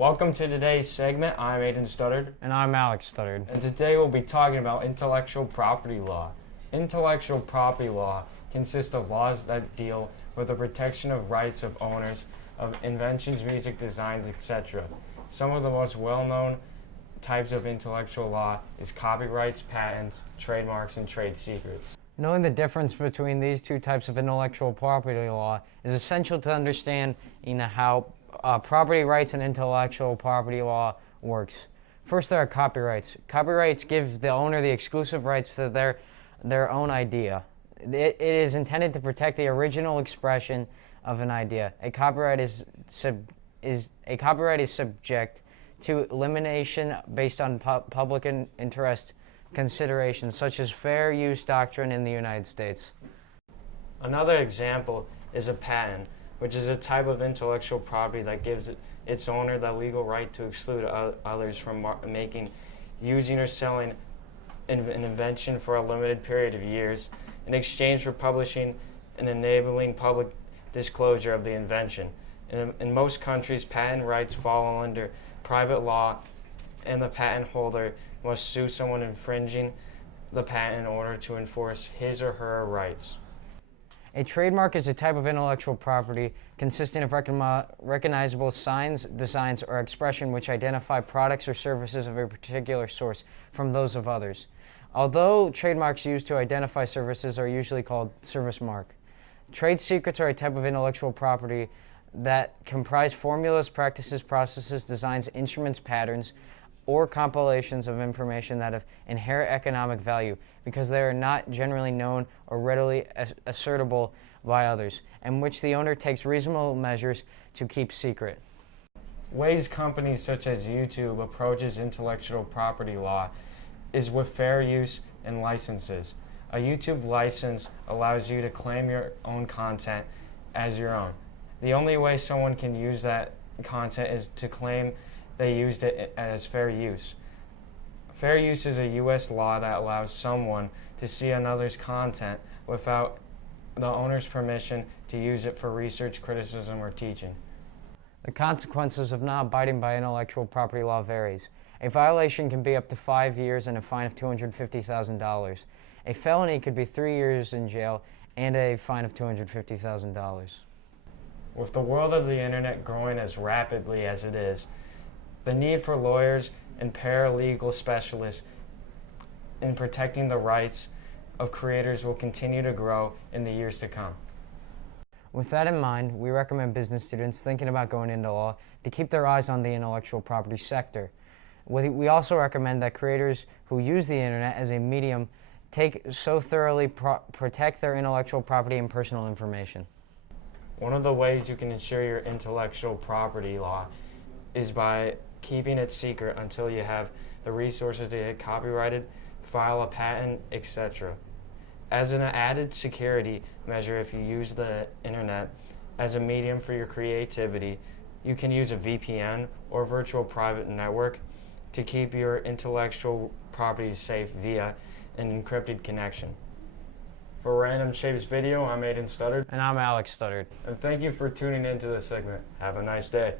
Welcome to today's segment. I'm Aiden Studdard. And I'm Alex Studdard. And today we'll be talking about intellectual property law. Intellectual property law consists of laws that deal with the protection of rights of owners of inventions, music, designs, etc. Some of the most well-known types of intellectual law is copyrights, patents, trademarks, and trade secrets. Knowing the difference between these two types of intellectual property law is essential to understand how property rights and intellectual property law works. First, there are copyrights. Copyrights give the owner the exclusive rights to their own idea. It is intended to protect the original expression of an idea. A copyright is subject to elimination based on public interest considerations, such as fair use doctrine in the United States. Another example is a patent, which is a type of intellectual property that gives its owner the legal right to exclude others from making, using, or selling an invention for a limited period of years in exchange for publishing and enabling public disclosure of the invention. In most countries, patent rights fall under private law, and the patent holder must sue someone infringing the patent in order to enforce his or her rights. A trademark is a type of intellectual property consisting of recognizable signs, designs, or expression which identify products or services of a particular source from those of others. Although trademarks used to identify services are usually called service mark. Trade secrets are a type of intellectual property that comprise formulas, practices, processes, designs, instruments, patterns, or compilations of information that have inherent economic value because they are not generally known or readily ascertainable by others, and which the owner takes reasonable measures to keep secret. Ways companies such as YouTube approaches intellectual property law is with fair use and licenses. A YouTube license allows you to claim your own content as your own. The only way someone can use that content is to claim they used it as fair use. Fair use is a U.S. law that allows someone to see another's content without the owner's permission to use it for research, criticism, or teaching. The consequences of not abiding by intellectual property law varies. A violation can be up to 5 years and a fine of $250,000. A felony could be 3 years in jail and a fine of $250,000. With the world of the internet growing as rapidly as it is, the need for lawyers and paralegal specialists in protecting the rights of creators will continue to grow in the years to come. With that in mind, we recommend business students thinking about going into law to keep their eyes on the intellectual property sector. We also recommend that creators who use the internet as a medium thoroughly protect their intellectual property and personal information. One of the ways you can ensure your intellectual property law is by keeping it secret until you have the resources to get copyrighted, file a patent, etc. As an added security measure, if you use the internet as a medium for your creativity, you can use a VPN or virtual private network to keep your intellectual property safe via an encrypted connection. For Random Shapes Video, I'm Aiden Studdard. And I'm Alex Studdard. And thank you for tuning into this segment. Have a nice day.